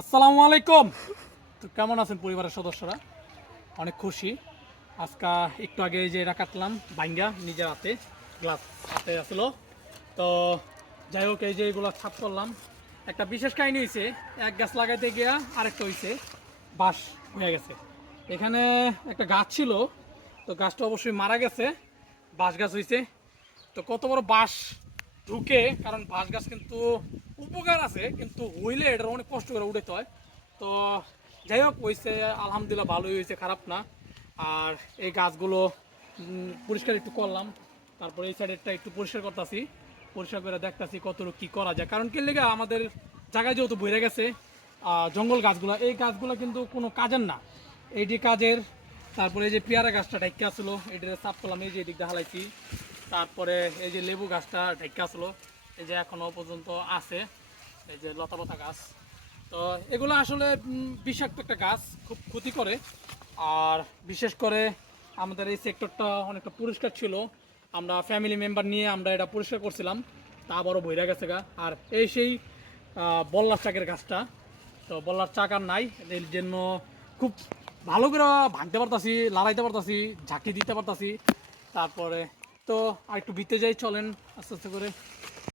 আসসালামু আলাইকুম। তো কেমন আছেন পরিবারের সদস্যরা? অনেক খুশি। আজকে একটু আগে এই যে এটা কাটলাম বাইঙ্গা নিজের হাতে, গ্লাস হাতে আসলো। তো যাই হোক, এই যে এগুলো ছাপ করলাম। একটা বিশেষ কাহিনী হয়েছে, এক গাছ লাগাইতে গিয়া আরেকটা হয়েছে বাঁশ হয়ে গেছে। এখানে একটা গাছ ছিল, তো গাছটা অবশ্যই মারা গেছে, বাঁশ গাছ হয়েছে। তো কত বড় বাঁশ ঢুকে, কারণ বাঁশ গাছ কিন্তু উপকার আছে, কিন্তু হইলে এটা অনেক কষ্ট করে উঠাতে হয়। তো যাই হোক, হয়েছে আলহামদুলিল্লাহ, ভালোই হয়েছে, খারাপ না। আর এই গাছগুলো পরিষ্কার একটু করলাম, তারপরে এই সাইডেরটা একটু পরিষ্কার করতেছি, পরিষ্কার করে দেখতেছি কতটুকু কী করা যায়। কারণ কি লেগে আমাদের জায়গায় যেহেতু বইরে গেছে জঙ্গল গাছগুলো, এই গাছগুলো কিন্তু কোনো কাজের না, এইটি কাজের। তারপরে এই যে পেয়ারা গাছটা ঢাইকা আসলো, এটা সাফ করলাম, এই যে এদিকটা হালাইছি। তারপরে এই যে লেবু গাছটা ঢাইকা আসলো, এই যে এখনো পর্যন্ত আছে, এই যে লতা পাতা গাছ। তো এগুলো আসলে বিষাক্ত একটা গাছ, খুব ক্ষতি করে। আর বিশেষ করে আমাদের এই সেক্টরটা অনেকটা পরিষ্কার ছিল, আমরা ফ্যামিলি মেম্বার নিয়ে আমরা এটা পরিষ্কার করছিলাম, তা আবারও বইরা গেছে গা। আর এই সেই বল্লার চাকের গাছটা, তো বল্লার চাক আর নাই, এর জন্য খুব ভালো করে ভাঙতে পারতাছি, লড়াইতে পারতাছি, ঝাঁকি দিতে পারতাছি। তারপরে তো আর একটু ভিতরে যাই, চলেন আস্তে আস্তে করে।